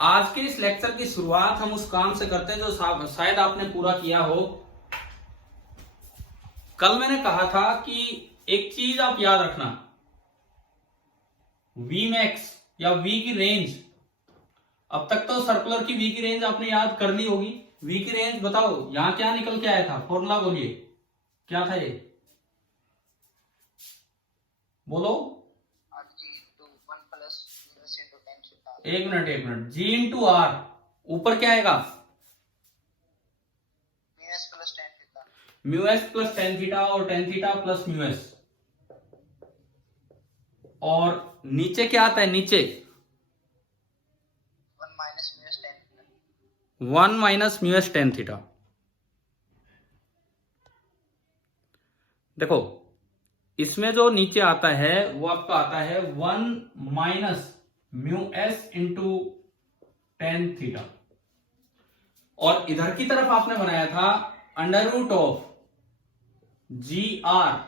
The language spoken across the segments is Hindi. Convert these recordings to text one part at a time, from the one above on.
आज के इस लेक्चर की शुरुआत हम उस काम से करते हैं जो शायद आपने पूरा किया हो। कल मैंने कहा था कि एक चीज आप याद रखना, वी मैक्स या वी की रेंज। अब तक तो सर्कुलर की वी की रेंज आपने याद कर ली होगी। वी की रेंज बताओ, यहां क्या निकल के आया था, फॉर्मूला बोलिए क्या था ये, बोलो। एक मिनट, जी इंटू आर, ऊपर क्या आएगा, mu s plus tan theta और tan theta plus mu s. और नीचे क्या आता है, नीचे 1 minus mu s tan theta. देखो इसमें जो नीचे आता है वो आपका आता है 1 minus mu s into tan theta. और इधर की तरफ आपने बनाया था under root of g r,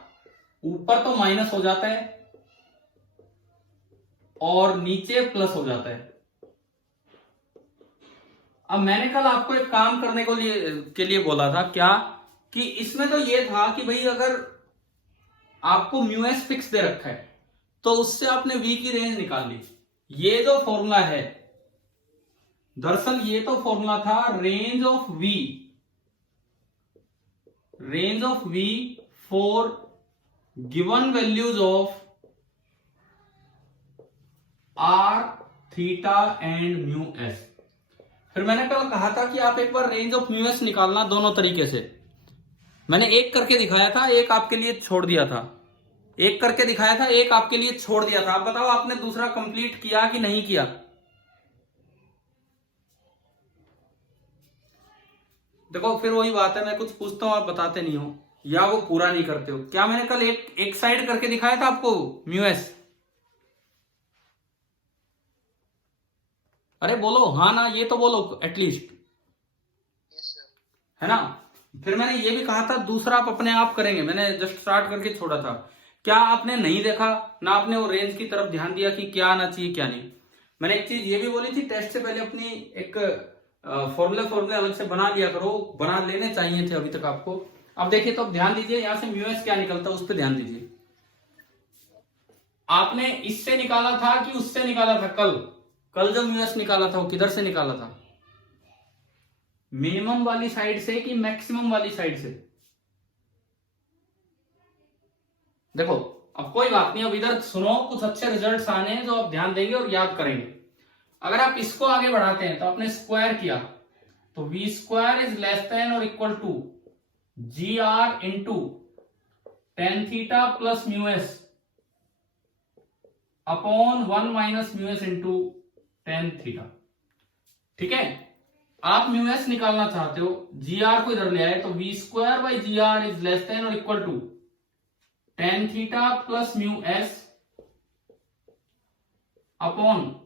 ऊपर तो माइनस हो जाता है और नीचे प्लस हो जाता है। अब मैंने कल आपको एक काम करने के लिए बोला था क्या, कि इसमें तो ये था कि भाई अगर आपको म्यू एस फिक्स दे रखा है तो उससे आपने वी की रेंज निकाल ली। ये जो फॉर्मूला है, दरअसल ये तो फॉर्मूला था range of v for given values of r, theta and mu s. फिर मैंने कल कहा था कि आप एक बार रेंज ऑफ म्यू एस निकालना दोनों तरीके से। मैंने एक करके दिखाया था, एक आपके लिए छोड़ दिया था, एक करके दिखाया था, एक आपके लिए छोड़ दिया था। आप बताओ आपने दूसरा कंप्लीट किया कि नहीं किया। देखो फिर वही बात है, मैं कुछ पूछता हूं आप बताते नहीं हो या वो पूरा नहीं करते हो। क्या मैंने कल एक साइड करके दिखाया था आपको म्यू एस? अरे बोलो हाँ ना, ये तो बोलो एटलीस्ट, है ना। फिर मैंने ये भी कहा था दूसरा आप अपने आप करेंगे, मैंने जस्ट स्टार्ट करके छोड़ा था। क्या आपने नहीं देखा ना, आपने वो रेंज की तरफ ध्यान दिया कि क्या आना चाहिए क्या नहीं। मैंने एक चीज ये भी बोली थी, टेस्ट से पहले अपनी एक फॉर्मूले अलग से बना लिया करो, बना लेने चाहिए थे अभी तक आपको। अब देखिए तो ध्यान दीजिए, यहां से म्यू एस क्या निकलता है उस पर ध्यान दीजिए। आपने इससे निकाला था कि उससे निकाला था? कल जब म्यू एस निकाला था वो किधर से निकाला था, मिनिमम वाली साइड से कि मैक्सिमम वाली साइड से? देखो अब कोई बात नहीं, अब इधर सुनो, कुछ अच्छे रिजल्ट्स आने हैं जो आप ध्यान देंगे और याद करेंगे। अगर आप इसको आगे बढ़ाते हैं तो आपने स्क्वायर किया तो v square is less than और equal to g r into tan theta plus mu s upon 1 minus mu s into tan theta. ठीक है, आप म्यू एस निकालना चाहते हो, जी आर को इधर ले आए तो v square by g r is less than और equal to tan theta plus mu s upon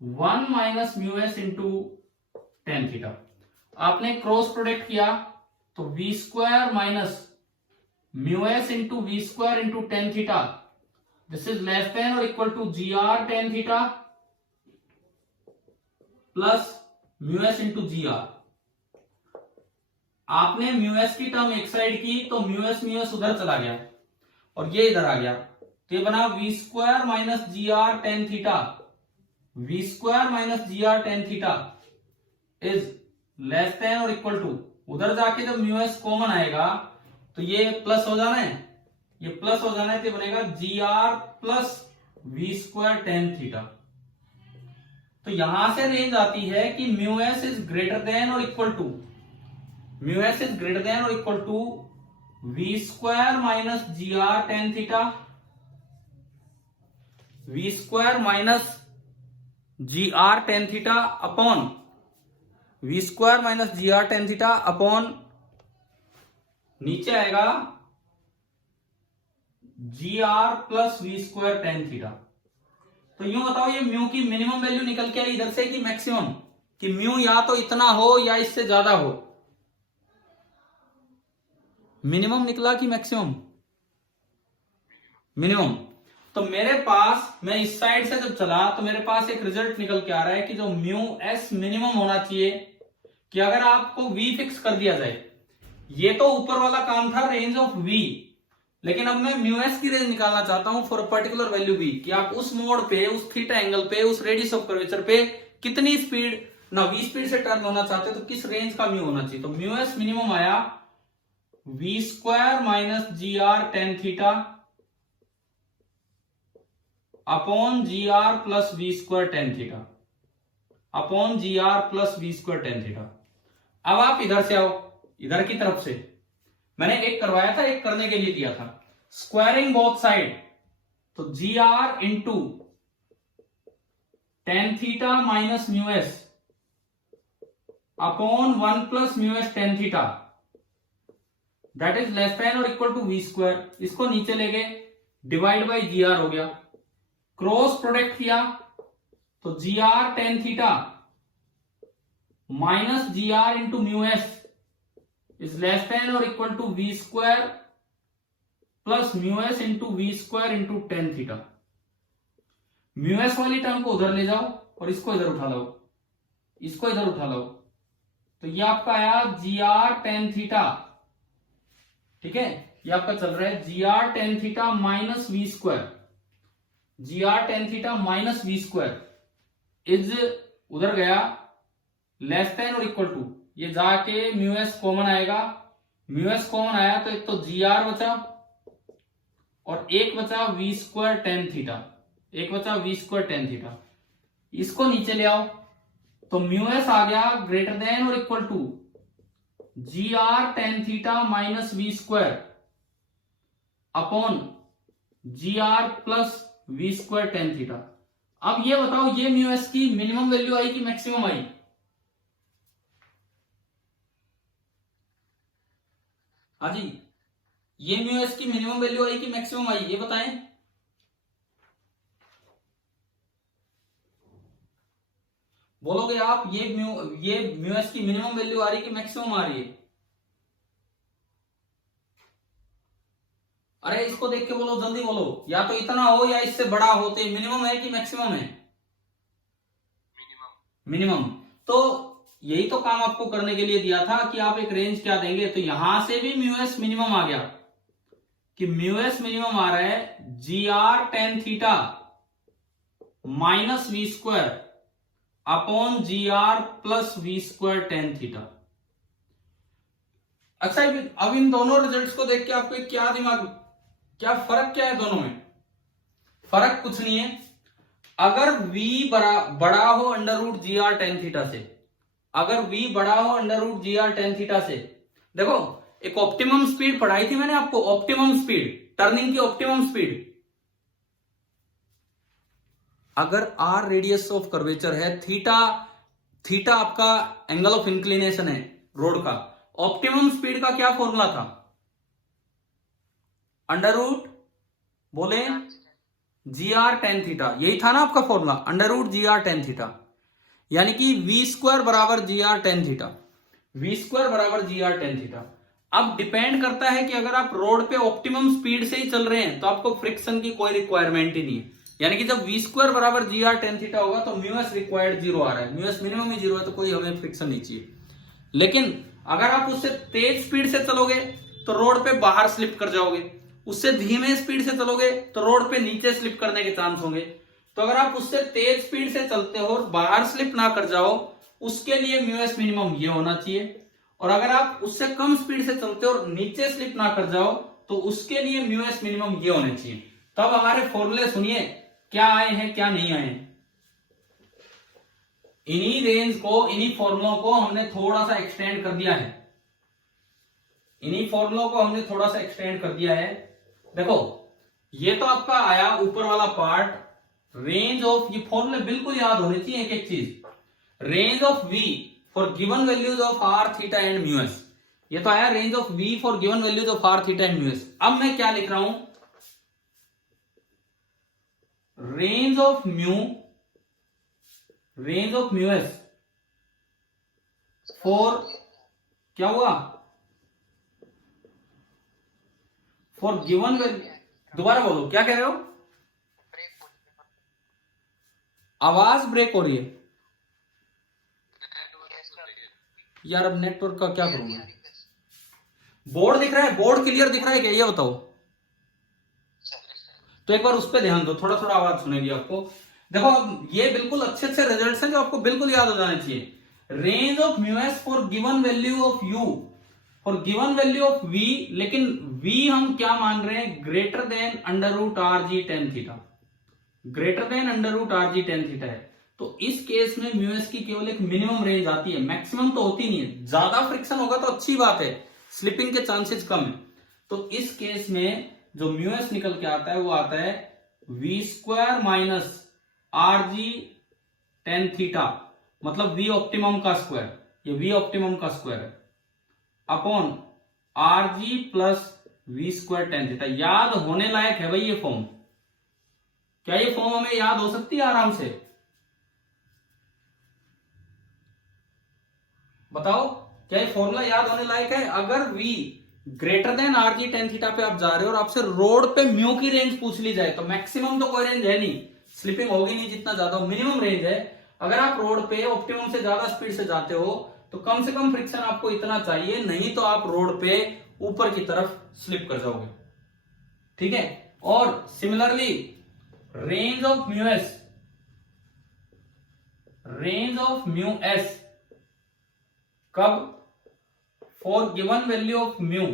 1 minus mu s into tan theta. आपने क्रॉस प्रोडक्ट किया तो v square minus mu s into v square into tan theta, this is less than और equal to g r tan theta plus mu s into g r. आपने म्यू एस की टर्म एक साइड की तो म्यू एस उधर चला गया और ये इधर आ गया, तो ये बना v square minus g r tan theta, v square minus g r tan theta is less than और इक्वल टू, उधर जाके जब म्यू एस कॉमन आएगा तो ये प्लस हो जाना है, ये प्लस हो जाना है, तो बनेगा g r plus v square tan theta. तो यहां से रेंज आती है कि mu s is greater than और equal to, mu s is greater than और equal to v square minus g r tan theta, v square minus g r tan theta upon v square minus g r tan theta upon नीचे आएगा g r plus v square tan theta. तो यूं बताओ ये म्यू की मिनिमम वैल्यू निकल के आई इधर से कि मैक्सिमम, कि म्यू या तो इतना हो या इससे ज्यादा हो? मिनिमम निकला कि मैक्सिमम? मिनिमम। तो मेरे पास, मैं इस साइड से जब चला तो मेरे पास एक रिजल्ट निकल के आ रहा है कि जो म्यू एस मिनिमम होना चाहिए, कि अगर आपको वी फिक्स कर दिया जाए, ये तो ऊपर वाला काम था रेंज ऑफ वी, लेकिन अब मैं म्यू एस की रेंज निकालना चाहता हूं फॉर पर्टिकुलर वैल्यू वी, कि आप उस मोड पे, उस थीटा एंगल पे, उस रेडियस ऑफ कर्वेचर पे कितनी स्पीड ना वी स्पीड से टर्न होना चाहते तो किस रेंज का म्यू होना चाहिए। तो म्यू एस मिनिमम आया v square minus g r tan theta upon g r plus v square tan theta upon g r plus v square tan theta. अब आप इधर से आओ, इधर की तरफ से मैंने एक करवाया था, एक करने के लिए दिया था, स्क्वायरिंग बोथ साइड, तो g r into tan theta minus mu s upon one plus mu s tan theta that is less than और इक्वल टू वी स्क्वायर। इसको नीचे ले गए, डिवाइड बाई जी आर हो गया, क्रॉस प्रोडक्ट किया तो g r tan theta minus g r into mu s is less than और equal to v square plus mu s into v square into tan theta. Mu s वाली टर्म को उधर ले जाओ और इसको इधर उठा लो, इसको इधर उठा लो, तो ये आपका आया जी आर टेन थीटा, ठीक है, ये आपका चल रहा है g r tan theta minus v square, g r tan theta minus v square is उधर गया लेस देन और इक्वल टू, ये जाके म्यू एस कॉमन आएगा, म्यू एस कॉमन आया तो एक तो जी आर बचा और एक बचा वी स्क्वायर टेन थीटा, एक बचा वी स्क्वायर टेन थीटा। इसको नीचे ले आओ तो म्यू एस आ गया ग्रेटर देन और equal to g r tan theta minus v square upon g r plus v square tan theta. अब ये बताओ ये म्यू एस की मिनिमम वैल्यू आई कि मैक्सिमम आई? हाँ जी, ये म्यू एस की मिनिमम वैल्यू आई कि मैक्सिमम आई, ये बताएं। बोलोगे आप ये म्यू एस की मिनिमम वैल्यू आ रही कि मैक्सिमम आ रही है? अरे इसको देख के बोलो, जल्दी बोलो, या तो इतना हो या इससे बड़ा हो, तो मिनिमम है कि मैक्सिमम है? मिनिमम। तो यही तो काम आपको करने के लिए दिया था कि आप एक रेंज क्या देंगे, तो यहां से भी म्यू एस मिनिमम आ गया कि म्यू एस मिनिमम आ रहा है g r tan theta minus v square upon g r plus v square tan theta. अच्छा, अब इन दोनों रिजल्ट्स को देख के आपको क्या दिमाग, क्या फर्क क्या है दोनों में? फर्क कुछ नहीं है। अगर v बड़ा हो under root g r tan theta से, अगर v बड़ा हो under root g r tan theta से, देखो एक ऑप्टिमम स्पीड पढ़ाई थी मैंने आपको, ऑप्टिमम स्पीड, टर्निंग की ऑप्टिमम स्पीड। अगर r रेडियस ऑफ कर्वेचर है, थीटा आपका एंगल ऑफ इंक्लिनेशन है रोड का, ऑप्टिमम स्पीड का क्या फॉर्मूला था? अंडर रूट, बोले, जी आर टेन थीटा, यही था ना आपका formula, under root g r tan theta, यानी कि वी स्क्वायर बराबर g r tan theta, v square बराबर जी आर टेन थीटा। अब डिपेंड करता है कि अगर आप रोड पे ऑप्टिमम स्पीड से ही चल रहे हैं तो आपको फ्रिक्शन की कोई रिक्वायरमेंट ही नहीं है, यानी कि जब वी स्क्वायर बराबर जी आर टेन थीटा होगा तो म्यू एस रिक्वायर्ड जीरो आ रहा है, म्यू एस मिनिमम ही जीरो है, तो कोई हमें फ्रिक्शन नहीं चाहिए। लेकिन अगर आप उससे तेज स्पीड से चलोगे तो रोड पे बाहर स्लिप कर जाओगे, उससे धीमे स्पीड से चलोगे तो रोड पे नीचे स्लिप करने के चांस होंगे। तो अगर आप उससे तेज स्पीड से चलते हो और बाहर स्लिप ना कर जाओ, उसके लिए म्यू एस मिनिमम ये होना चाहिए, और अगर आप उससे कम स्पीड से चलते हो और नीचे स्लिप ना कर जाओ तो उसके लिए म्यू एस मिनिमम ये होने चाहिए। तो अब हमारे फॉर्मूले सुनिए क्या आए हैं क्या नहीं आए हैं। इन्हीं रेंज को, इन्हीं फॉर्मूलों को हमने थोड़ा सा एक्सटेंड कर दिया है, इन्हीं फॉर्मूलों को हमने थोड़ा सा एक्सटेंड कर दिया है। देखो ये तो आपका आया ऊपर वाला पार्ट, रेंज ऑफ, ये फॉर्मूले बिल्कुल याद होने चाहिए एक एक चीज, range of v for given values of r theta and mu S, ये तो आया range of v for given values of r theta and mu S. अब मैं क्या लिख रहा हूं, range of mu s for, क्या हुआ, फॉर गिवन वैल्यू, दोबारा बोलो क्या कह रहे हो? आवाज ब्रेक हो रही है यार, अब नेटवर्क का क्या करूं मैं? बोर्ड दिख रहा है? बोर्ड क्लियर दिख रहा है क्या, ये बताओ। तो एक बार उस पर ध्यान दो, थोड़ा थोड़ा आवाज सुनेगी आपको। देखो अब ये बिल्कुल अच्छे अच्छे रिजल्ट्स हैं जो आपको बिल्कुल याद हो जाने चाहिए। Range of mu s for given value of u, for given value of v, लेकिन वी हम क्या मान रहे हैं, greater than under root r g tan theta, greater than under root r g tan theta है। तो इस केस में म्यू एस की केवल एक मिनिमम रेंज आती है, मैक्सिमम तो होती नहीं है। ज्यादा फ्रिक्शन होगा तो अच्छी बात है, स्लिपिंग के चांसेस कम है। तो इस केस में जो म्यू एस निकल के आता है वो आता है v square minus r g tan theta, मतलब वी ऑप्टिमम का स्क्वायर, ये वी ऑप्टिमम का स्क्वायर है, upon r g plus v square tan theta. याद होने लायक है भाई ये फॉर्म। क्या ये फॉर्म हमें याद हो सकती है आराम से? बताओ, क्या ये फॉर्मूला याद होने लायक है? अगर v greater than are g tan theta पे आप जा रहे हो और आपसे रोड पे म्यू की रेंज पूछ ली जाए, तो मैक्सिमम तो कोई रेंज है नहीं, स्लिपिंग होगी नहीं जितना ज्यादा, मिनिमम रेंज है। अगर आप रोड पे ऑप्टिमम से ज्यादा स्पीड से जाते हो तो कम से कम फ्रिक्शन आपको इतना चाहिए, नहीं तो आप रोड पे ऊपर की तरफ स्लिप कर जाओगे। ठीक है। और similarly range of mu s, range of mu s कब, for given value of mu,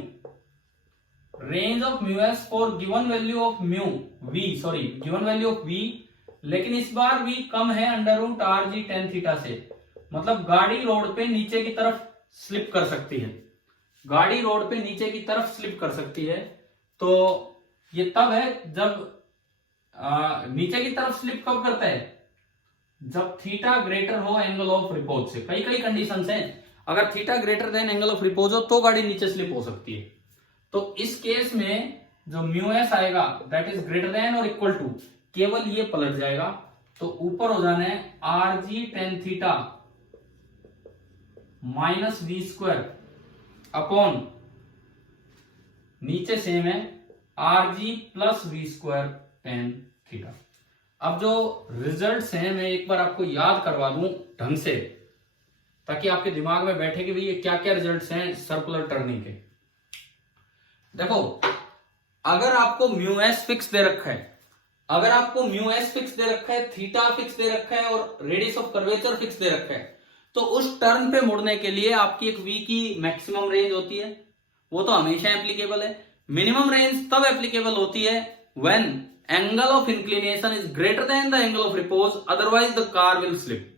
range of mu s for given value of mu v, sorry given value of v, लेकिन इस बार वी कम है under root r g tan theta से, मतलब गाड़ी रोड पे नीचे की तरफ स्लिप कर सकती है, गाड़ी रोड पे नीचे की तरफ स्लिप कर सकती है। तो ये तब है जब नीचे की तरफ स्लिप कब करता है, जब थीटा ग्रेटर हो एंगल ऑफ रिपोज से। कई कई कंडीशंस हैं, अगर theta greater then angle of repose हो तो गाड़ी नीचे स्लिप हो सकती है। तो इस केस में जो म्यू एस आएगा दैट इज ग्रेटर देन और इक्वल टू, केवल ये पलट जाएगा, तो ऊपर हो जाना है r g tan theta minus v square upon, नीचे सेम है r g plus v square tan theta. अब जो रिजल्ट्स हैं मैं एक बार आपको याद करवा दूं ढंग से, ताकि आपके दिमाग में बैठे कि भाई ये क्या क्या रिजल्ट्स हैं सर्कुलर टर्निंग के। देखो, अगर आपको म्यू एस फिक्स दे रखा है, अगर आपको म्यू एस फिक्स दे रखा है, थीटा फिक्स दे रखा है और रेडियस ऑफ कर्वेचर फिक्स दे रखा है, तो उस टर्न पे मुड़ने के लिए आपकी एक वी की मैक्सिमम रेंज होती है, वो तो हमेशा एप्लीकेबल है। मिनिमम रेंज तब एप्लीकेबल होती है when angle of inclination is greater than the angle of repose, otherwise the car will slip.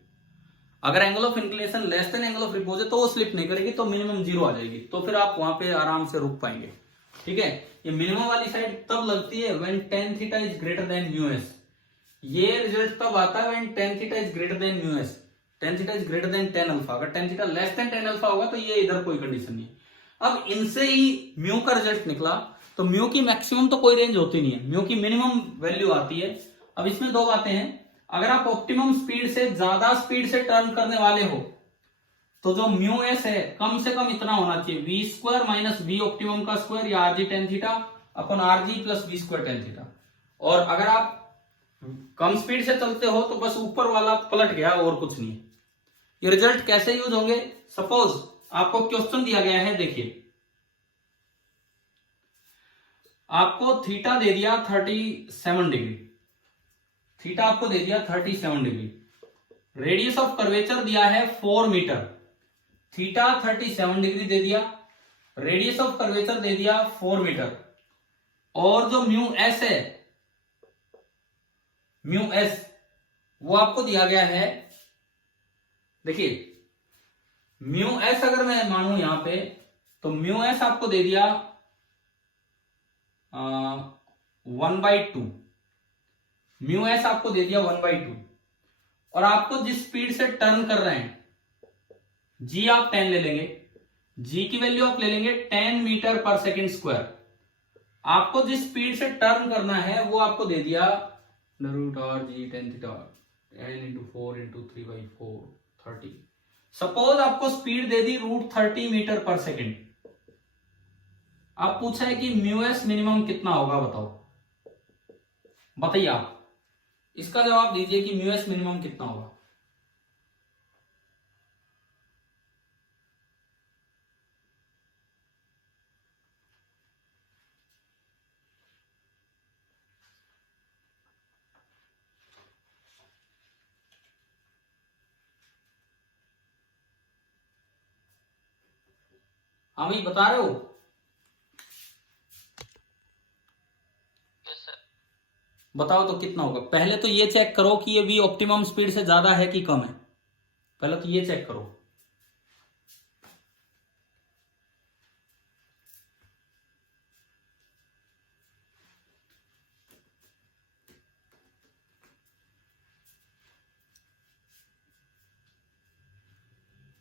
अगर angle of inclination less than angle of repose है तो वो स्लिप नहीं करेगी, तो मिनिमम जीरो आ जाएगी, तो फिर आप वहां पे आराम से रुक पाएंगे। ठीक है। ये मिनिमम वाली साइड तब लगती है when tan theta is greater then mu S. ये रिजल्ट तब आता है when tan theta is greater then mu S, tan theta is greater then tan alpha. अगर tan theta less than tan alpha होगा तो ये इधर कोई कंडीशन नहीं है। अब इनसे ही म्यू का रिजल्ट निकला, तो म्यू की मैक्सिमम तो कोई रेंज होती नहीं है, म्यू की मिनिमम वैल्यू आती है। अब इसमें दो बातें हैं, अगर आप ऑप्टिमम स्पीड से ज्यादा स्पीड से टर्न करने वाले हो तो जो म्यू एस है कम से कम इतना होना चाहिए, v square minus v optimum का स्क्वायर या r g tan theta upon r g plus v square tan theta. और अगर आप कम स्पीड से चलते हो तो बस ऊपर वाला पलट गया और कुछ नहीं। ये रिजल्ट कैसे यूज होंगे, सपोज आपको क्वेश्चन दिया गया है, देखिए आपको थीटा दे दिया 37 डिग्री, थीटा आपको दे दिया 37 डिग्री, रेडियस ऑफ कर्वेचर दिया है 4 मीटर, थीटा 37 डिग्री दे दिया, रेडियस ऑफ कर्वेचर दे दिया 4 मीटर, और जो म्यू एस है, म्यू एस वो आपको दिया गया है, देखिए म्यू एस अगर मैं मानू यहां पे तो म्यू एस आपको दे दिया 1/2, म्यू एस आपको दे दिया 1/2, और आपको जिस स्पीड से टर्न कर रहे हैं जी आप 10 ले लेंगे, जी की वैल्यू आप ले लेंगे 10 मीटर पर सेकेंड स्क्वायर। आपको जिस स्पीड से टर्न करना है वो आपको दे दिया root r g tan theta n into 4 into 3/4 30। Suppose आपको स्पीड दे दी रूट 30 मीटर पर सेकेंड। अब पूछा है कि म्यू एस मिनिमम कितना होगा, बताओ, बताइए आप। इसका जवाब दीजिए कि म्यूएस मिनिमम कितना होगा। हाँ भाई बता रहे हो? बताओ तो कितना होगा। पहले तो ये चेक करो कि ये वी ऑप्टिमम स्पीड से ज्यादा है कि कम है। पहले तो ये चेक करो।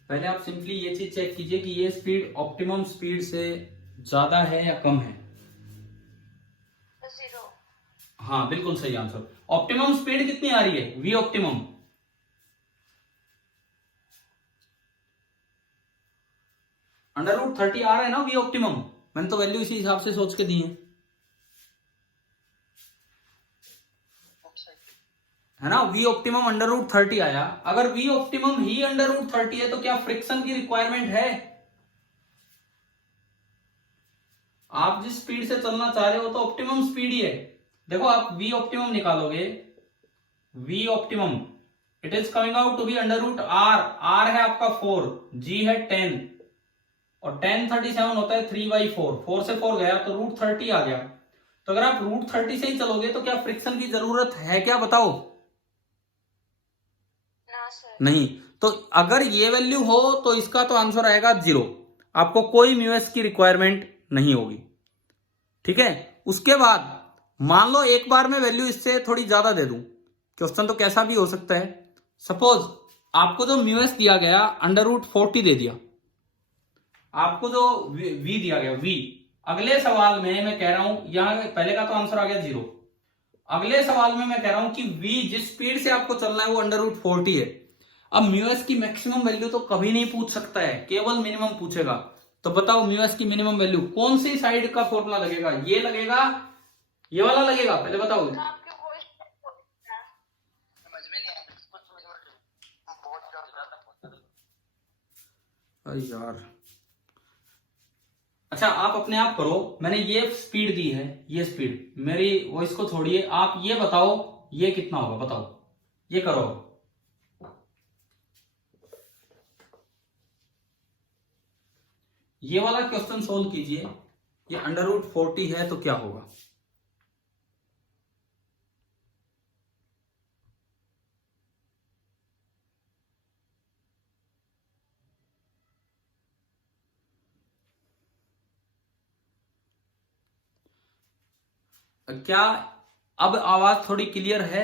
पहले आप सिंपली ये चीज चेक कीजिए कि ये स्पीड ऑप्टिमम स्पीड से ज्यादा है या कम है। 0। हाँ बिल्कुल सही आंसर। ऑप्टिमम स्पीड कितनी आ रही है? वी ऑप्टिमम √30 आ रहा है ना वी ऑप्टिमम। मैंने तो वैल्यू इसी हिसाब से सोच के दी है ना। वी ऑप्टिमम √30 आया। अगर वी ऑप्टिमम ही √30 है तो क्या फ्रिक्शन की रिक्वायरमेंट है? आप जिस स्पीड से चलना चाह रहे हो तो ऑप्टिमम स्पीड ही है। देखो आप वी ऑप्टिमम निकालोगे, v optimum it is coming out to be √r। r है आपका 4, g है 10 और 10 37 होता है 3/4। 4 से 4 गया तो √30 आ गया। तो अगर आप √30 से ही चलोगे तो क्या फ्रिक्शन की जरूरत है क्या? बताओ। ना सर। नहीं। तो अगर ये वैल्यू हो तो इसका तो आंसर आएगा 0। आपको कोई म्यूएस की रिक्वायरमेंट नहीं होगी। ठीक है। उसके बाद मान लो एक बार मैं वैल्यू इससे थोड़ी ज्यादा दे दूं। क्वेश्चन तो कैसा भी हो सकता है। सपोज आपको जो म्यूएस दिया गया √40 दे दिया। आपको जो वी दिया गया वी, अगले सवाल में मैं कह रहा हूं, यहां पहले का तो आंसर आ गया 0। अगले सवाल में मैं कह रहा हूं कि वी जिस स्पीड से आपको चलना है वो √40 है। अब म्यूएस की मैक्सिमम वैल्यू तो कभी नहीं पूछ सकता है, केवल मिनिमम पूछेगा। तो बताओ म्यूएस की मिनिमम वैल्यू कौन सी साइड का फॉर्मूला लगेगा? ये लगेगा, ये वाला लगेगा? पहले बताओ। तो आपके वॉइस समझ में नहीं आया। बहुत ज्यादा। अरे यार, अच्छा आप अपने आप करो। मैंने ये स्पीड दी है, ये स्पीड, मेरी वॉइस को छोड़िए। आप ये बताओ ये कितना होगा, बताओ। ये करो। ये वाला क्वेश्चन सोल्व कीजिए। ये √40 है तो क्या होगा? क्या अब आवाज थोड़ी क्लियर है?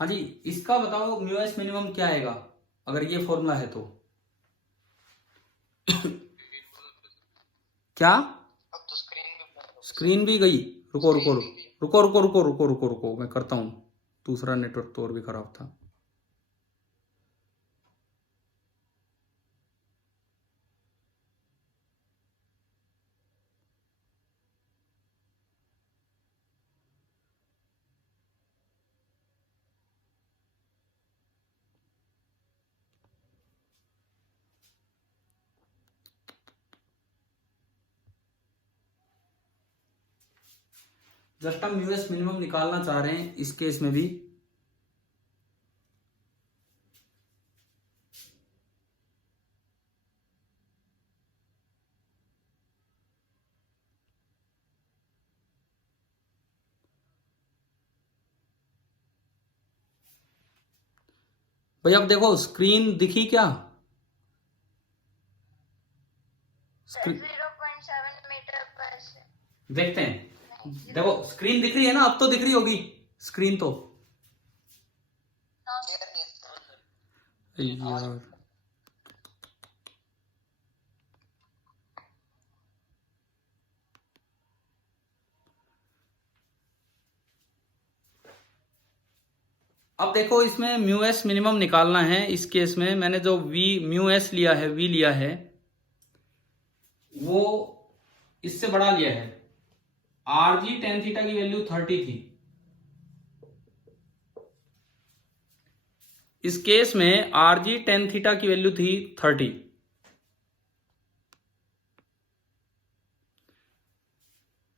हाँ जी, इसका बताओ म्यूएस मिनिमम क्या आएगा अगर ये फॉर्मूला है तो। क्या? अब तो स्क्रीन भी गई? रुको रुको रुको रुको रुको रुको रुको रुको, मैं करता हूं। दूसरा नेटवर्क तो और भी खराब था। जस्ट हम यूएस मिनिमम निकालना चाह रहे हैं इस केस में भी। भाई अब देखो स्क्रीन दिखी क्या? 0.7 मीटर पर सेकंड। देखते हैं। देखो स्क्रीन दिख रही है ना? अब तो दिख रही होगी स्क्रीन तो। यार अब देखो इसमें म्यू एस मिनिमम निकालना है। इस केस में मैंने जो वी म्यू एस लिया है, वी लिया है, वो इससे बड़ा लिया है। आर जी टेन थीटा की वैल्यू 30 थी। इस केस में आर जी टेन थीटा की वैल्यू थी 30।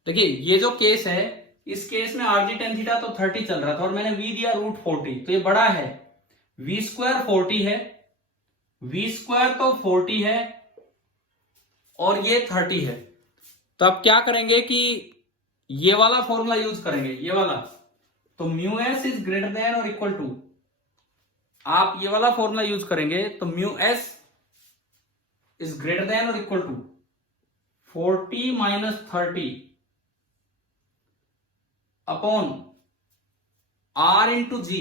देखिए ये जो केस है, इस केस में आर जी टेन थीटा तो 30 चल रहा था और मैंने वी दिया √40, तो ये बड़ा है। वी स्क्वायर 40 है, वी स्क्वायर तो 40 है और ये 30 है। तो अब क्या करेंगे कि ये वाला फॉर्मूला यूज करेंगे, ये वाला। तो mu s is greater than और इक्वल टू, आप ये वाला फॉर्मूला यूज करेंगे तो mu s is greater than और equal to 40 minus 30 upon r into g.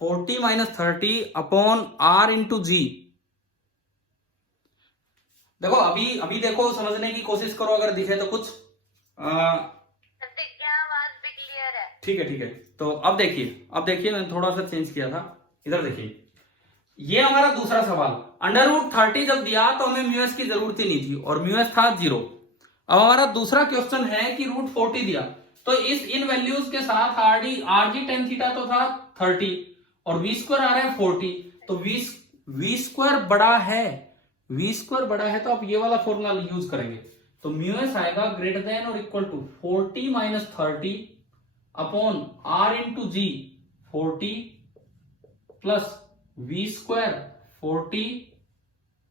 40 minus 30 upon r into g. देखो अभी देखो, समझने की कोशिश करो, अगर दिखे तो कुछ क्या आवाज भी क्लियर है? ठीक है। तो अब देखिए मैंने थोड़ा सा चेंज किया था। इधर देखिए, ये हमारा दूसरा सवाल। √30 जब दिया तो हमें म्यू एस की जरूरत ही नहीं थी और म्यू एस था 0। अब हमारा दूसरा क्वेश्चन है कि √40 दिया, तो इन वैल्यूज के साथ आर जी टेन थीटा तो था 30 और वी स्क्वायर आ रहा है 40। तो वी स्क्वायर बड़ा है, वी स्क्वायर बड़ा है, तो आप ये वाला फॉर्मूला यूज करेंगे। तो म्यू एस आएगा ग्रेटर देन और equal to 40 minus 30 upon r into g 40 plus v square 40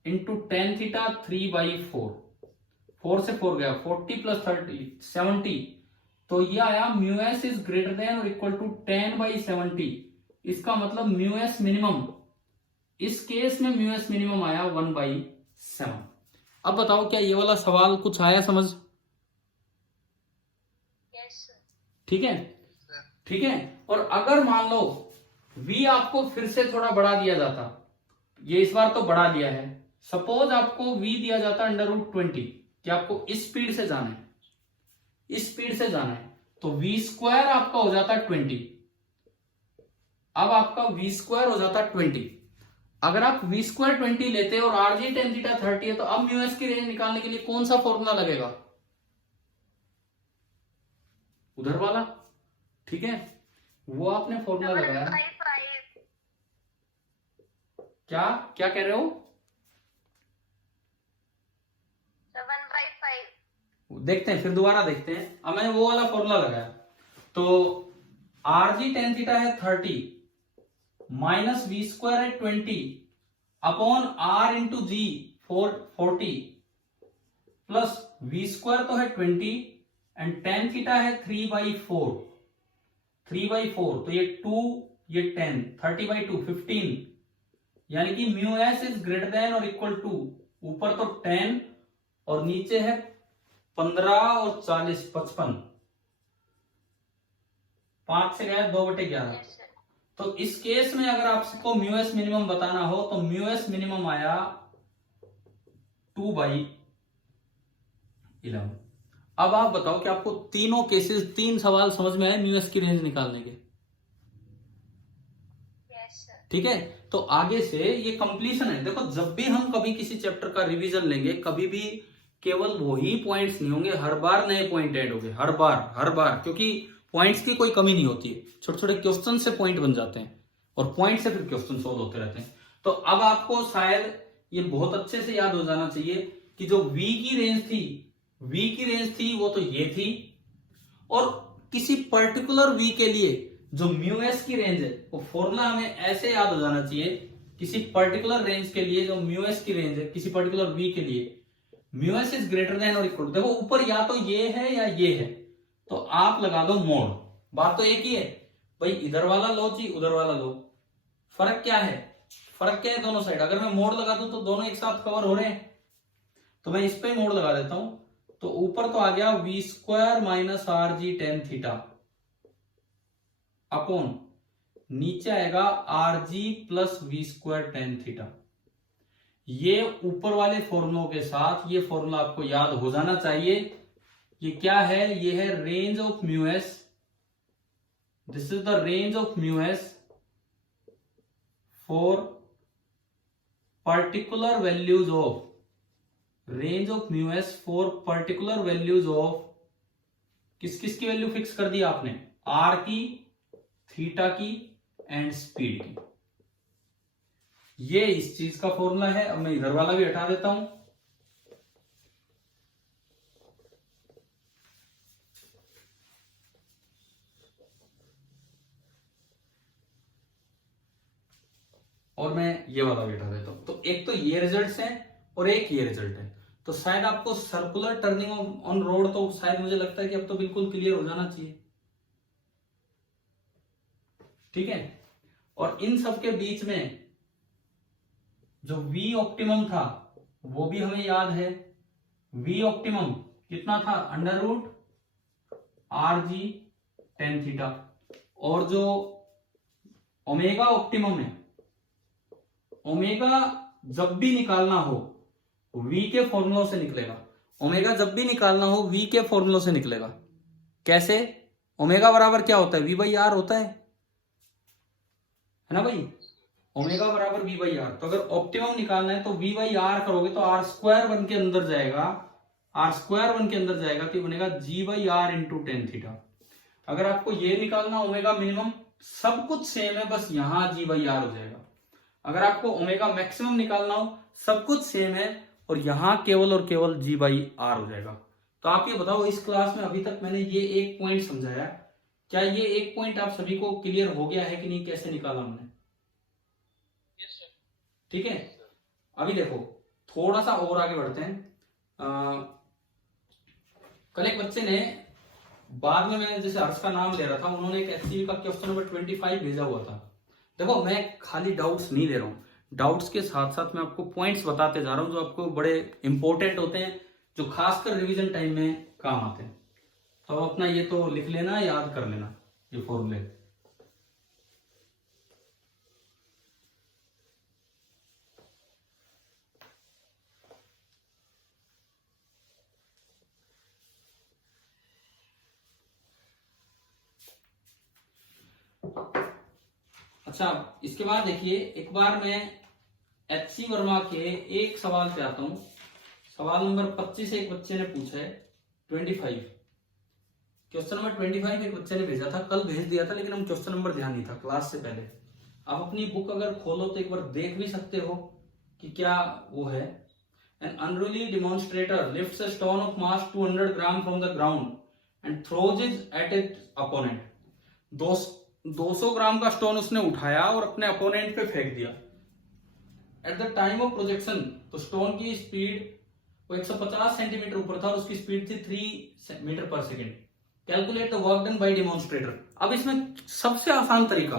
into tan theta 3/4। 4 से 4 गया, 40 प्लस 30 70। तो ये आया mu s is greater than और इक्वल टू 10/70। इसका मतलब म्यू एस मिनिमम, इस केस में म्यू एस मिनिमम आया 1/7। अब बताओ क्या ये वाला सवाल कुछ आया समझ? ठीक है। और अगर मान लो v आपको फिर से थोड़ा बढ़ा दिया जाता, ये इस बार तो बढ़ा दिया है, सपोज आपको v दिया जाता √20 कि आपको इस स्पीड से जाना है, इस स्पीड से जाना है, तो v स्क्वायर आपका हो जाता 20। अब आपका v स्क्वायर हो जाता 20। अगर आप v स्क्वायर 20 लेते और आर जी टेन थीटा 30 है, तो अब म्यू एस की रेंज निकालने के लिए कौन सा फॉर्मूला लगेगा? उधर वाला, ठीक है, वो आपने फॉर्मूला लगाया। क्या कह रहे हो? 7/5। देखते हैं, फिर दोबारा देखते हैं। अब मैंने वो वाला फॉर्मूला लगाया, तो आर जी टेन थीटा है 30 माइनस वी स्क्वायर है 20 upon r into g 40 plus v square तो है 20 एंड टेन थीटा है 3/4। 3/4 तो ये 2, ये 10, 30/2 15। यानी कि mu s is greater than और इक्वल टू, ऊपर तो 10 और नीचे है 15 और 40 55। 5 से गया 2/11। तो इस केस में अगर आपको म्यू एस मिनिमम बताना हो तो म्यू एस मिनिमम आया 2/11। अब आप बताओ कि आपको तीनों केसेस, 3 सवाल समझ में आए म्यू एस की रेंज निकालने के? ठीक है, तो आगे से ये कंप्लीशन है। देखो जब भी हम कभी किसी चैप्टर का रिवीजन लेंगे, कभी भी केवल वही पॉइंट्स नहीं होंगे, हर बार नए पॉइंट ऐड होंगे, हर बार, क्योंकि पॉइंट्स की कोई कमी नहीं होती है। छोटे छोटे क्वेश्चन से पॉइंट बन जाते हैं और पॉइंट से फिर क्वेश्चन सोल्व होते रहते हैं। तो अब आपको शायद ये बहुत अच्छे से याद हो जाना चाहिए कि जो v की रेंज थी वो तो ये थी, और किसी पर्टिकुलर v के लिए जो म्यू एस की रेंज है, वो फॉर्मूला हमें ऐसे याद हो जाना चाहिए। किसी पर्टिकुलर रेंज के लिए जो म्यू एस की रेंज है, किसी पर्टिकुलर v के लिए mu s is greater than और इक्वल, देखो ऊपर या तो ये है या ये है, तो आप लगा दो मोड। बात तो एक ही है भाई, इधर वाला लो जी उधर वाला लो, फर्क क्या है? दोनों साइड। अगर मैं मोड लगा दूं तो दोनों एक साथ कवर हो रहे हैं, तो मैं इस पे मोड लगा देता हूं। तो ऊपर तो आ गया v square minus r g tan theta upon, नीचे आएगा r g plus v square tan theta. ये ऊपर वाले फॉर्मूलों के साथ ये फॉर्मूला आपको याद हो जाना चाहिए। ये क्या है? ये है range of mu S. This is the range of mu s for particular values of range of mu s for particular values of किस किस की वैल्यू फिक्स कर दी आपने, आर की, थीटा की एंड स्पीड की। ये इस चीज का फॉर्मूला है। अब मैं इधर वाला भी हटा देता हूं। और मैं ये वाला भी हटा देता हूं। तो एक तो ये रिजल्ट्स हैं और एक ये रिजल्ट है। तो शायद आपको सर्कुलर टर्निंग ऑन रोड तो शायद मुझे लगता है कि अब तो बिल्कुल क्लियर हो जाना चाहिए। ठीक है। और इन सब के बीच में जो V ऑप्टिमम था वो भी हमें याद है। V ऑप्टिमम कितना था, under root r g tan theta. और जो ओमेगा ऑप्टिमम है, ओमेगा जब भी निकालना हो V के फॉर्मूलों से निकलेगा। ओमेगा जब भी निकालना हो V के फॉर्मूलों से निकलेगा। कैसे, ओमेगा बराबर क्या होता है, V बाई आर होता है ना भाई। ओमेगा बराबर V बाई आर। तो अगर ऑप्टिमम निकालना है तो V बाई आर करोगे तो आर स्क्वायर वन के अंदर जाएगा, आर स्क्वायर वन के अंदर जाएगा तो बनेगा G by r into tan theta. अगर आपको ये निकालना ओमेगा मिनिमम, सब कुछ सेम है, बस यहां G बाई आर हो जाएगा। अगर आपको ओमेगा मैक्सिमम निकालना हो, सब कुछ सेम है और यहां केवल और केवल G बाई आर हो जाएगा। तो आप ये बताओ, इस क्लास में अभी तक मैंने ये एक पॉइंट समझाया, क्या ये एक पॉइंट आप सभी को क्लियर हो गया है कि नहीं, कैसे निकाला हमने? ठीक है। अभी देखो थोड़ा सा और आगे बढ़ते हैं। कल एक बच्चे ने, बाद में मैं जैसे हर्ष का नाम ले रहा था, उन्होंने एक एचसीवी का क्वेश्चन नंबर 25 भेजा हुआ था। देखो मैं खाली डाउट्स नहीं ले रहा हूँ, डाउट्स के साथ साथ मैं आपको पॉइंट्स बताते जा रहा हूँ जो आपको बड़े इंपॉर्टेंट होते हैं, जो खासकर रिवीजन टाइम में काम आते हैं। तो अपना ये तो लिख लेना, याद कर लेना ये फॉर्मूले। अच्छा, इसके बाद देखिए, एक बार मैं एचसी वर्मा के एक सवाल पे आता हूं। सवाल नंबर 25 एक बच्चे ने पूछा है, 25 क्वेश्चन नंबर 25 एक बच्चे ने भेजा था, कल भेज दिया था लेकिन हम क्वेश्चन नंबर ध्यान नहीं था क्लास से पहले। आप अपनी बुक अगर खोलो तो एक बार देख भी सकते हो कि क्या वो है। An unruly demonstrator lifts a stone of mass 200 gram from the ground and throws it at its opponent. 200 gram का स्टोन उसने उठाया और अपने अपोनेंट पे फेंक दिया। At the time of projection, तो स्टोन की स्पीड वो 150 सेंटीमीटर ऊपर था और उसकी स्पीड थी 3 metre per second. Calculate the work done bye demonstrator. अब इसमें सबसे आसान तरीका,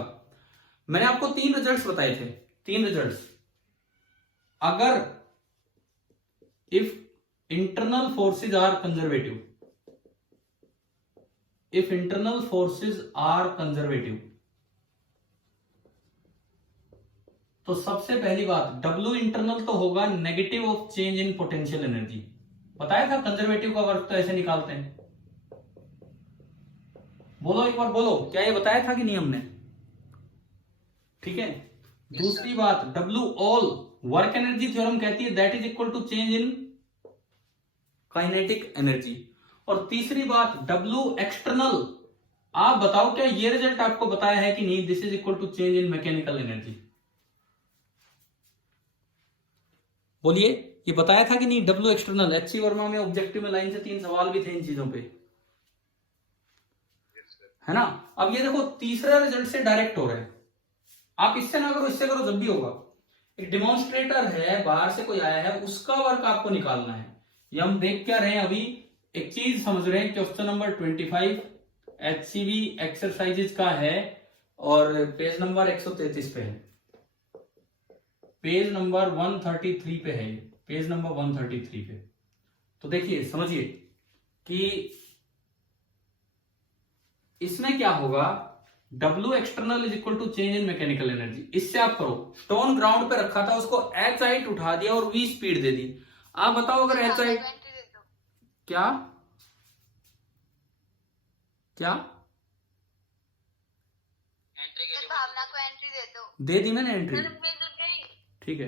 मैंने आपको 3 रिजल्ट्स बताए थे, 3 रिजल्ट्स। अगर if internal forces are conservative, if internal forces are conservative, तो सबसे पहली बात W इंटरनल तो होगा negative of change in potential energy. बताया था कंजर्वेटिव का वर्क तो ऐसे निकालते हैं। बोलो एक बार, बोलो क्या ये बताया था कि नहीं हमने? ठीक है। दूसरी बात, W all, work energy theorem कहती है that is equal to change in kinetic energy. और तीसरी बात, W एक्सटर्नल, आप बताओ क्या ये रिजल्ट आपको बताया है कि नहीं, this is equal to change in mechanical energy. बोलिए, ये बताया था कि नहीं W एक्सटर्नल? एचसी वर्मा में ऑब्जेक्टिव में लाइन से 3 सवाल भी थे इन चीजों पे, है ना। अब ये देखो तीसरा रिजल्ट से डायरेक्ट हो रहा है। आप इससे ना करो, इससे करो, जब भी होगा। एक डेमोन्स्ट्रेटर है, बाहर से कोई आया है, उसका वर्क आपको निकालना है। ये हम देख क्या रहे हैं अभी, एक चीज समझ रहे हैं। क्वेश्चन नंबर 25 एचसीवी एक्सरसाइजेज का है और पेज नंबर 133 पे है, पेज नंबर 133 पे है, पेज नंबर 133 पे। तो देखिए समझिए कि इसमें क्या होगा, W external is equal to change in mechanical energy. इससे आप करो, स्टोन ग्राउंड पे रखा था, उसको H हाइट उठा दिया और V स्पीड दे दी। आप बताओ अगर H हाइट क्या क्या भावना को एंट्री दे दो। दे दी मैंने एंट्री, मैंने भेज गई। ठीक है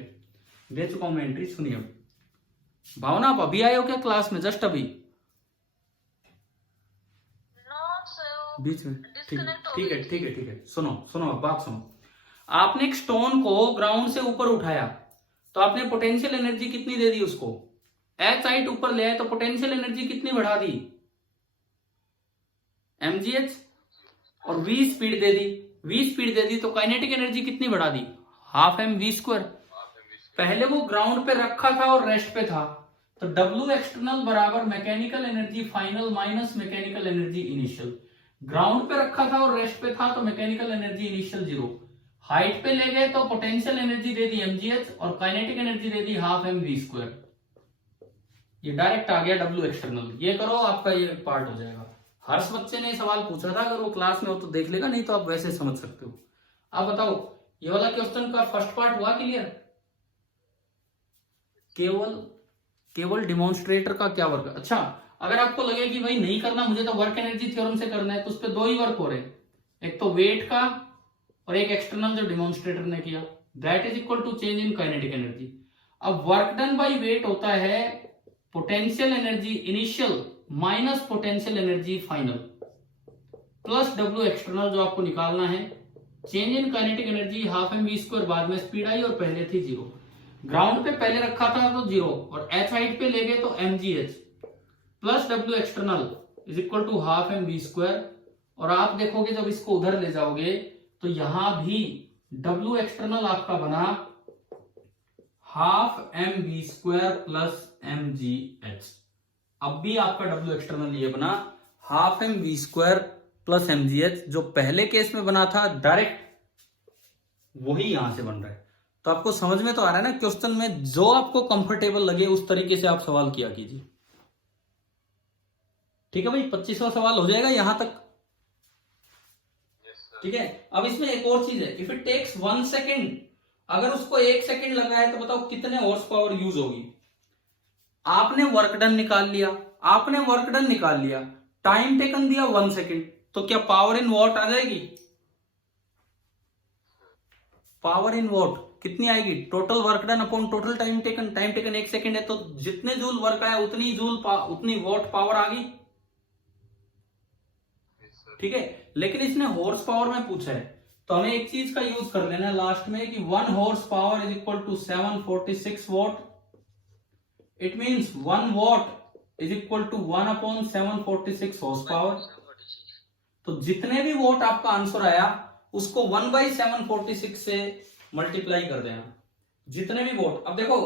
दे चुका हूं मैं एंट्री। सुनिए भावना, आप अभी आए हो क्या क्लास में? जस्ट अभी नो सर, बीच में? ठीक डिस्कनेक्ट हो ठीक है गई ठीक है ठीक है। सुनो सुनो अब बात सुनो। आपने एक स्टोन को ग्राउंड से ऊपर उठाया तो आपने पोटेंशियल एनर्जी कितनी दे दी उसको? एच हाइट ऊपर ले आए तो पोटेंशियल एनर्जी कितनी बढ़ा दी? mgh। और v स्पीड दे दी, v स्पीड दे दी तो काइनेटिक एनर्जी कितनी बढ़ा दी? Half m v square. पहले वो ग्राउंड पे रखा था और रेस्ट पे था, तो W एक्सटर्नल बराबर mechanical energy final minus mechanical energy initial. Ground पे रखा था और रेस्ट पे था तो मैकेनिकल एनर्जी इनिशियल 0। हाइट पे ले गए तो पोटेंशियल एनर्जी दे दी mgh और काइनेटिक एनर्जी दे दी हाफ एम वी स्क्वायर। ये डायरेक्ट आ गया W एक्सटर्नल। ये करो आपका ये पार्ट हो जाएगा। हर्ष बच्चे ने सवाल पूछा था, अगर वो क्लास में हो तो देख लेगा, नहीं तो आप वैसे समझ सकते हो। आप बताओ ये वाला क्वेश्चन का फर्स्ट पार्ट हुआ क्लियर? केवल डिमॉन्स्ट्रेटर का क्या वर्क है। अच्छा अगर आपको लगे कि भाई नहीं करना मुझे तो वर्क एनर्जी थ्योरम से करना है, तो उस पर 2 ही वर्क हो रहे हैं, एक तो वेट का और एक एक्सटर्नल जो डिमॉन्स्ट्रेटर ने किया, that is equal to change in kinetic energy. अब वर्क डन बाय वेट होता है potential energy initial minus potential energy final plus W external जो आपको निकालना है। Change in kinetic energy half m v square, बाद में स्पीड आई और पहले थी 0। ग्राउंड पे पहले रखा था तो 0 और h हाइट पे ले गए तो mgh plus W external is equal to half m v square. और आप देखोगे जब इसको उधर ले जाओगे तो यहां भी W एक्सटर्नल आपका बना half m v square plus mgh। अब भी आपका W एक्सटर्नल ये बना half m v square plus mgh, जो पहले केस में बना था डायरेक्ट वही यहां से बन रहा है। तो आपको समझ में तो आ रहा है ना, क्वेश्चन में जो आपको कंफर्टेबल लगे उस तरीके से आप सवाल किया कीजिए। ठीक है भाई, 25वां सवाल हो जाएगा यहां तक। ठीक है, अब इसमें एक और चीज है, इफ इट टेक्स 1 सेकेंड, अगर उसको 1 सेकेंड लगा है तो बताओ कितने हॉर्स पावर यूज होगी। आपने वर्क डन निकाल लिया, टाइम टेकन दिया 1 सेकेंड, तो क्या पावर इन वॉट आ जाएगी? पावर इन वॉट कितनी आएगी? Total work done upon total time taken. Time taken 1 second है तो जितने जूल वर्क आया उतनी वॉट पावर आ गई। ठीक है, लेकिन इसने हॉर्स पावर में पूछा है तो हमें एक चीज का यूज कर लेना है लास्ट में कि 1 horse power is equal to 746 watt. It means 1 watt is equal to 1 upon 746 horse power. तो जितने भी वॉट आपका आंसर आया उसको 1/746 से मल्टीप्लाई कर देना, जितने भी वॉट। अब देखो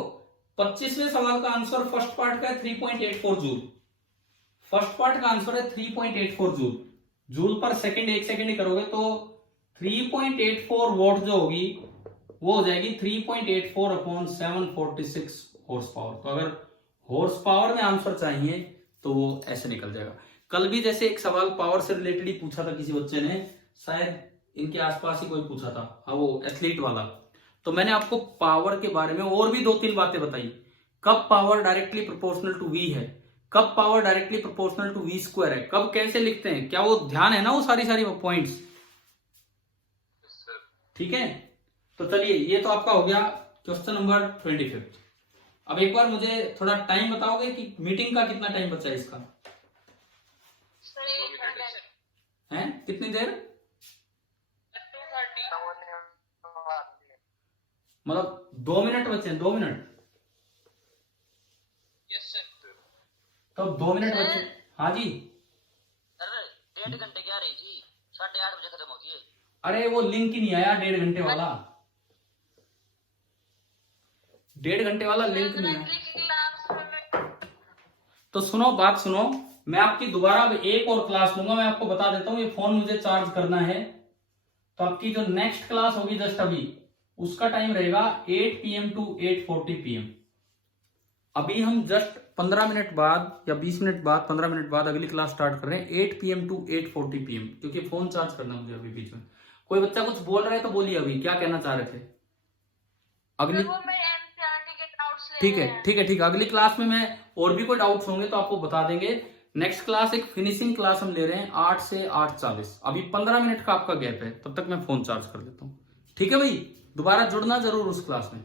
25वें सवाल का आंसर फर्स्ट पार्ट का है 3.84 जूल। फर्स्ट पार्ट का आंसर है 3.84 joule. Joule per second 1 second ही करोगे तो 3.84 वॉट जो होगी वो हो जाएगी 3.84 अपॉन 746 हॉर्स पावर। तो अगर हॉर्स पावर में आंसर चाहिए तो वो ऐसे निकल जाएगा। कल भी जैसे एक सवाल पावर से रिलेटेड ही पूछा था किसी बच्चे ने, शायद इनके आसपास ही कोई पूछा था, हाँ वो एथलीट वाला। तो मैंने आपको पावर के बारे में और भी 2-3 बातें बताई। कब power directly proportional to V है, कब power directly proportional to V square है, कब कैसे लिखते हैं, क्या वो ध्यान है ना वो सारी पॉइंट्स। ठीक है, तो चलिए ये तो आपका हो गया क्वेश्चन नंबर 25। अब एक बार मुझे थोड़ा टाइम बताओगे कि मीटिंग का कितना टाइम बचा है इसका? है कितनी देर? 2:30 मतलब 2 मिनट बचे हैं, 2 मिनट। Yes sir. तो 2 मिनट बचे। हाँ जी। सर 1.5 घंटे क्या रही थी, 8:30 बजे खत्म होगी। अरे वो लिंक ही नहीं आया 1.5 घंटे वाला, 1.5 घंटे वाला लिंक नहीं आया। तो सुनो बात सुनो, मैं आपकी दोबारा एक और क्लास लूंगा। मैं आपको बता देता हूँ, ये फोन मुझे चार्ज करना है। तो आपकी जो नेक्स्ट क्लास होगी जस्ट अभी, उसका टाइम रहेगा 8 PM टू 8:40 PM। अभी हम जस्ट 15 मिनट बाद या 20 मिनट बाद 15 मिनट बाद अगली क्लास स्टार्ट कर रहे हैं 8 PM टू 8:40 PM, क्योंकि फोन चार्ज करना मुझे अभी बीच में। कोई बच्चा कुछ बोल रहा है तो बोलिए, अभी क्या कहना चाह रहे थे? अगली ठीक है, अगली क्लास में मैं और भी कोई डाउट्स होंगे तो आपको बता देंगे। नेक्स्ट क्लास एक फिनिशिंग क्लास हम ले रहे हैं 8 से 8:40। अभी 15 मिनट का आपका गैप है, तब तक मैं फोन चार्ज कर देता हूँ। ठीक है भाई। दोबारा जुड़ना जरूर उस क्लास में।